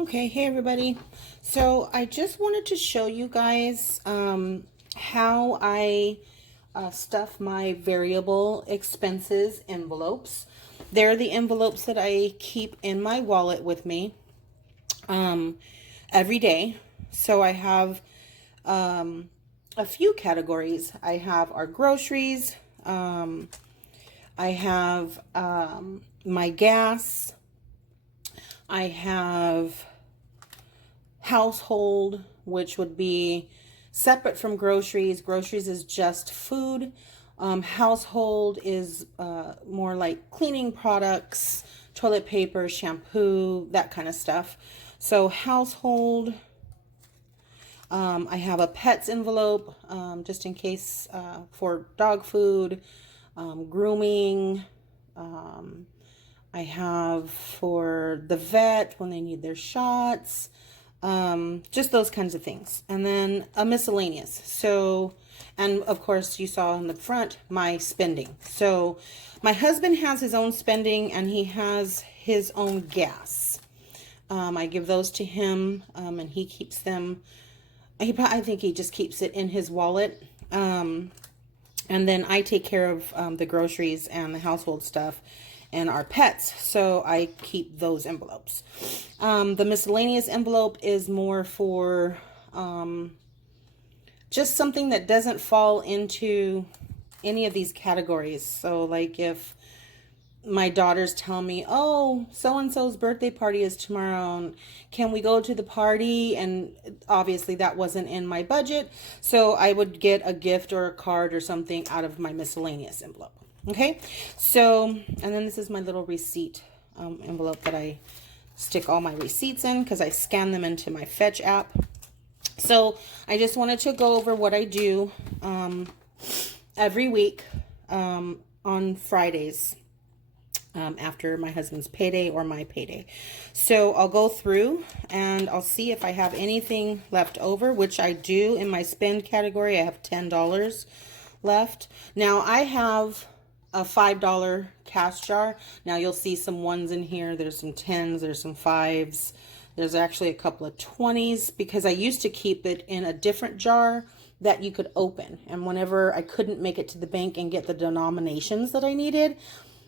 Okay, hey everybody. So I just wanted to show you guys how I stuff my variable expenses envelopes. They're the envelopes that I keep in my wallet with me every day. So I have a few categories. I have our groceries. I have my gas. I have household, which would be separate from groceries. Groceries is just food. Household is more like cleaning products, toilet paper, shampoo, that kind of stuff. So household. I have a pets envelope just in case for dog food, grooming. I have for the vet when they need their shots, just those kinds of things. And then a miscellaneous. So, and of course you saw in the front, my spending. So my husband has his own spending and he has his own gas. I give those to him and he keeps them. I think he just keeps it in his wallet. And then I take care of the groceries and the household stuff and our pets, so I keep those envelopes. The miscellaneous envelope is more for just something that doesn't fall into any of these categories. So like if my daughters tell me, oh, so-and-so's birthday party is tomorrow, and can we go to the party? And obviously that wasn't in my budget, so I would get a gift or a card or something out of my miscellaneous envelope. Okay, so, and then this is my little receipt envelope that I stick all my receipts in because I scan them into my Fetch app. So I just wanted to go over what I do every week on Fridays after my husband's payday or my payday. So I'll go through and I'll see if I have anything left over, which I do in my spend category. I have $10 left. Now I have a $5 cash jar. Now you'll see some ones in here. There's some 10s, there's some 5s. There's actually a couple of 20s because I used to keep it in a different jar that you could open. And whenever I couldn't make it to the bank and get the denominations that I needed,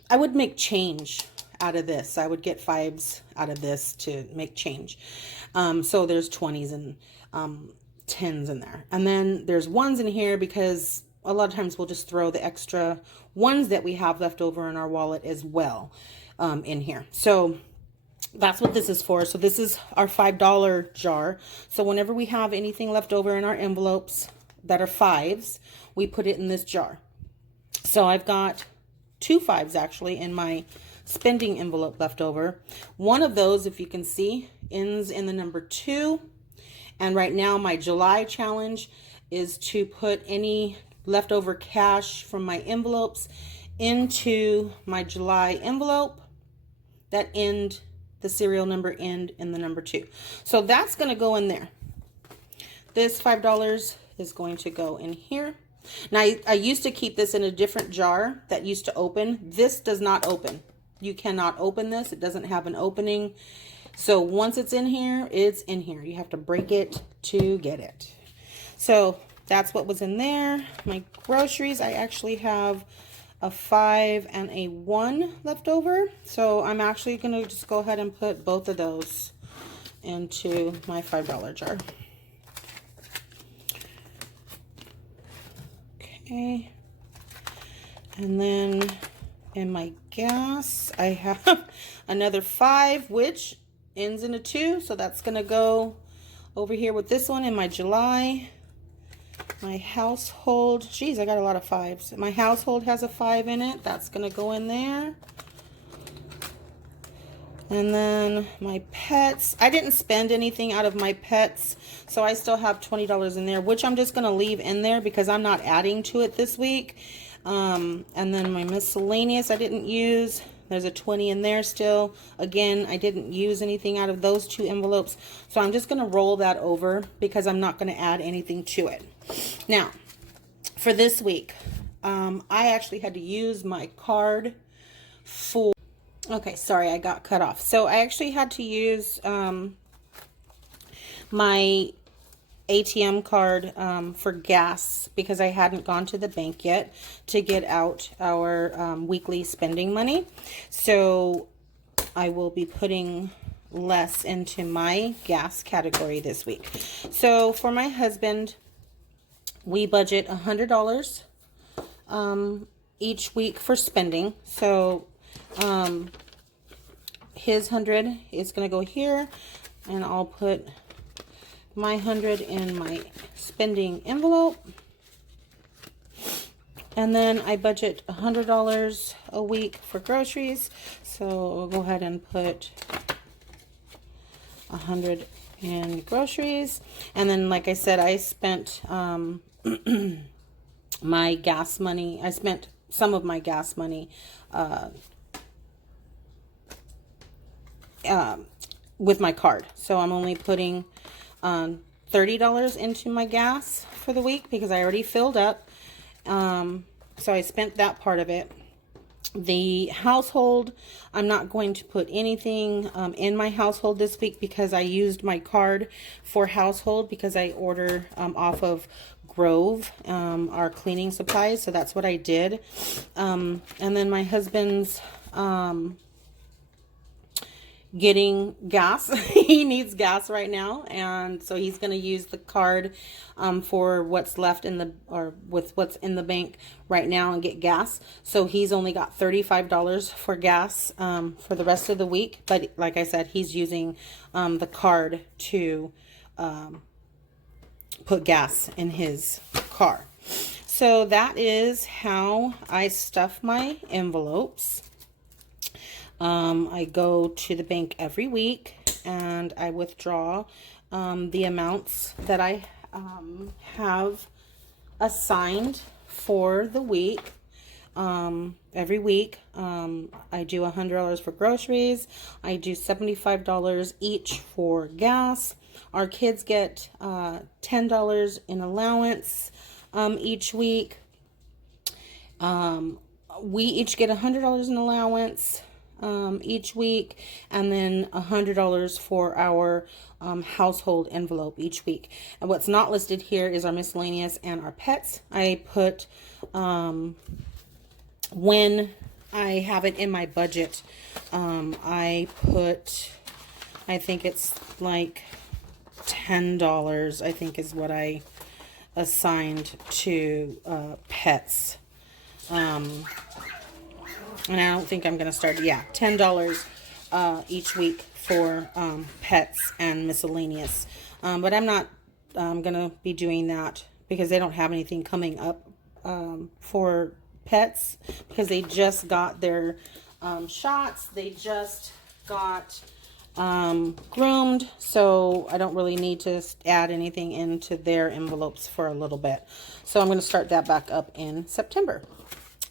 I would make change out of this. I would get 5s out of this to make change. So there's 20s and 10s in there. And then there's 1s in here because a lot of times we'll just throw the extra ones that we have left over in our wallet as well in here. So that's what this is for. So this is our $5 jar. So whenever we have anything left over in our envelopes that are 5s, we put it in this jar. So I've got 2 5s actually in my spending envelope left over. One of those, if you can see, ends in the number 2. And right now my July challenge is to put any leftover cash from my envelopes into my July envelope that end, the serial number end in the number 2. So that's going to go in there. This $5 is going to go in here. Now I used to keep this in a different jar that used to open. This does not open. You cannot open this. It doesn't have an opening. So once it's in here, it's in here. You have to break it to get it. So that's what was in there. My groceries, I actually have a 5 and a 1 left over. So I'm actually going to just go ahead and put both of those into my $5 jar. Okay. And then in my gas, I have another 5, which ends in a 2. So that's going to go over here with this one in my July. My household, geez, I got a lot of 5s. My household has a 5 in it. That's going to go in there. And then my pets, I didn't spend anything out of my pets, so I still have $20 in there, which I'm just going to leave in there because I'm not adding to it this week. And then my miscellaneous I didn't use. There's a 20 in there still. Again, I didn't use anything out of those 2 envelopes, so I'm just going to roll that over because I'm not going to add anything to it. Now, for this week, I actually had to use my card for Okay, sorry, I got cut off. So I actually had to use my ATM card for gas because I hadn't gone to the bank yet to get out our weekly spending money. So I will be putting less into my gas category this week. So for my husband, we budget $100 each week for spending. So his 100 is going to go here, and I'll put my 100 in my spending envelope. And then I budget $100 a week for groceries. So I'll go ahead and put 100 in groceries. And then, like I said, I spent my gas money. I spent some of my gas money with my card. So I'm only putting $30 into my gas for the week because I already filled up. So I spent that part of it. The household, I'm not going to put anything in my household this week because I used my card for household because I order off of Grove, our cleaning supplies. So that's what I did. And then my husband's getting gas. He needs gas right now, and so he's going to use the card for what's left in the, or with what's in the bank right now, and get gas. So he's only got $35 for gas for the rest of the week, but like I said, he's using the card to put gas in his car. So that is how I stuff my envelopes. I go to the bank every week and I withdraw the amounts that I have assigned for the week. Every week I do $100 for groceries. I do $75 each for gas. Our kids get $10 in allowance each week. We each get $100 in allowance each week, and then $100 for our household envelope each week. And what's not listed here is our miscellaneous and our pets. I put when I have it in my budget, I put, I think it's like $10, I think is what I assigned to pets. And I don't think I'm going to start, yeah, $10 each week for pets and miscellaneous. But I'm not going to be doing that because they don't have anything coming up for pets, because they just got their shots. They just got groomed, so I don't really need to add anything into their envelopes for a little bit. So I'm going to start that back up in September.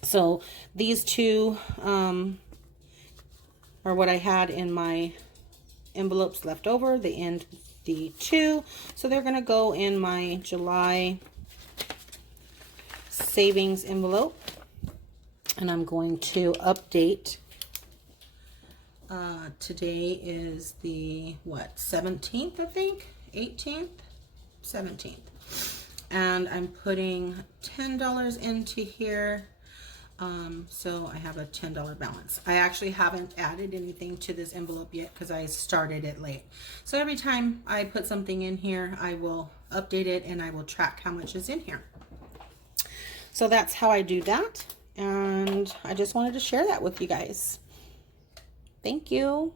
So these two are what I had in my envelopes left over, the two. So they're going to go in my July savings envelope. And I'm going to update. Today is the, 17th, I think? 18th? 17th. And I'm putting $10 into here. So I have a $10 balance. I actually haven't added anything to this envelope yet because I started it late. So every time I put something in here, I will update it and I will track how much is in here. So that's how I do that. And I just wanted to share that with you guys. Thank you.